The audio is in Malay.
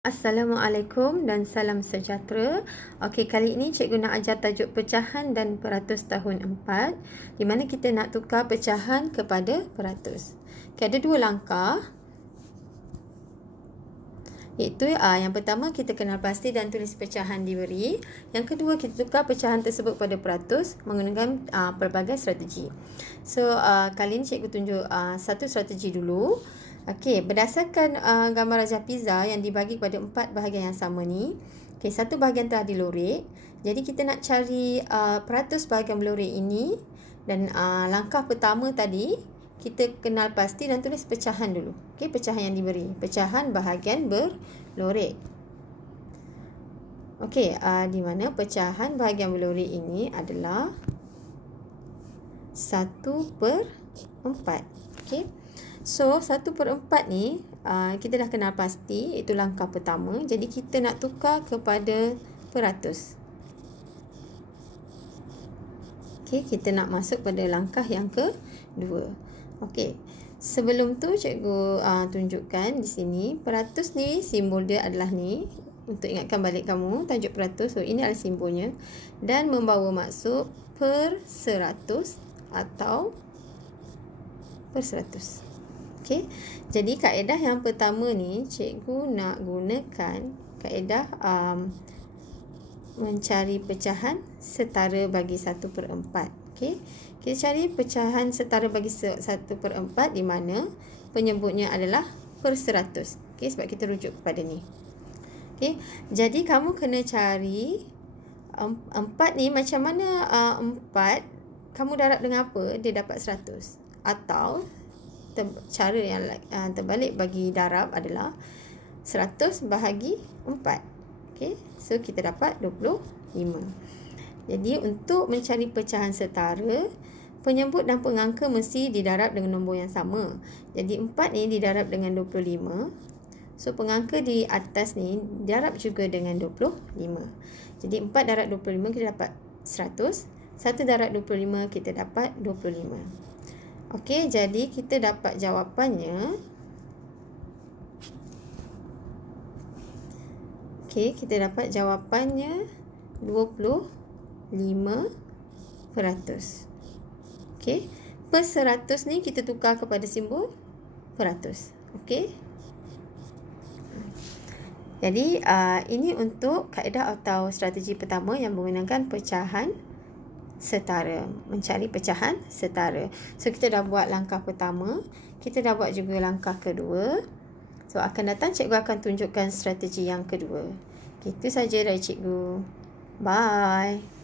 Assalamualaikum dan salam sejahtera. Okey, kali ini cikgu nak ajar tajuk pecahan dan peratus tahun 4, di mana kita nak tukar pecahan kepada peratus. Okay, ada dua langkah. Iaitu yang pertama kita kenal pasti dan tulis pecahan diberi. Yang kedua kita tukar pecahan tersebut pada peratus menggunakan pelbagai strategi. So kali ini cikgu tunjuk satu strategi dulu. Okey, berdasarkan gambar rajah pizza yang dibagi kepada 4 bahagian yang sama ni. Okey, satu bahagian telah dilorek. Jadi kita nak cari peratus bahagian berlorek ini. Dan langkah pertama tadi, kita kenal pasti dan tulis pecahan dulu. Okey, pecahan yang diberi. Pecahan bahagian berlorek. Okey, di mana pecahan bahagian berlorek ini adalah 1/4. Okey. So, 1/4 ni kita dah kenal pasti, itu langkah pertama. Jadi, kita nak tukar kepada peratus. Okey, kita nak masuk pada langkah yang kedua. Okey, sebelum tu cikgu tunjukkan di sini. Peratus ni, simbol dia adalah ni. Untuk ingatkan balik kamu, tajuk peratus. So, ini adalah simbolnya. Dan membawa maksud per 100 atau per 100. Okey, jadi kaedah yang pertama ni cikgu nak gunakan kaedah mencari pecahan setara bagi 1/4. Okey, kita cari pecahan setara bagi 1/4 di mana penyebutnya adalah per 100. Okey, sebab kita rujuk kepada ni. Okey, jadi kamu kena cari 4 ni macam mana 4 kamu darab dengan apa dia dapat 100, atau cara yang terbalik bagi darab adalah 100 bahagi 4. Okey, so kita dapat 25. Jadi untuk mencari pecahan setara, penyebut dan pengangka mesti didarab dengan nombor yang sama. Jadi 4 ni didarab dengan 25. So pengangka di atas ni didarab juga dengan 25. Jadi 4 darab 25 kita dapat 100. 1 darab 25 kita dapat 25. Okey, jadi kita dapat jawapannya. Okey, kita dapat jawapannya 25%. Okey, per 100 ni kita tukar kepada simbol peratus. Okey. Jadi ini untuk kaedah atau strategi pertama yang menggunakan pecahan setara, mencari pecahan setara. So kita dah buat langkah pertama, kita dah buat juga langkah kedua. So akan datang cikgu akan tunjukkan strategi yang kedua. Itu saja dari cikgu. Bye.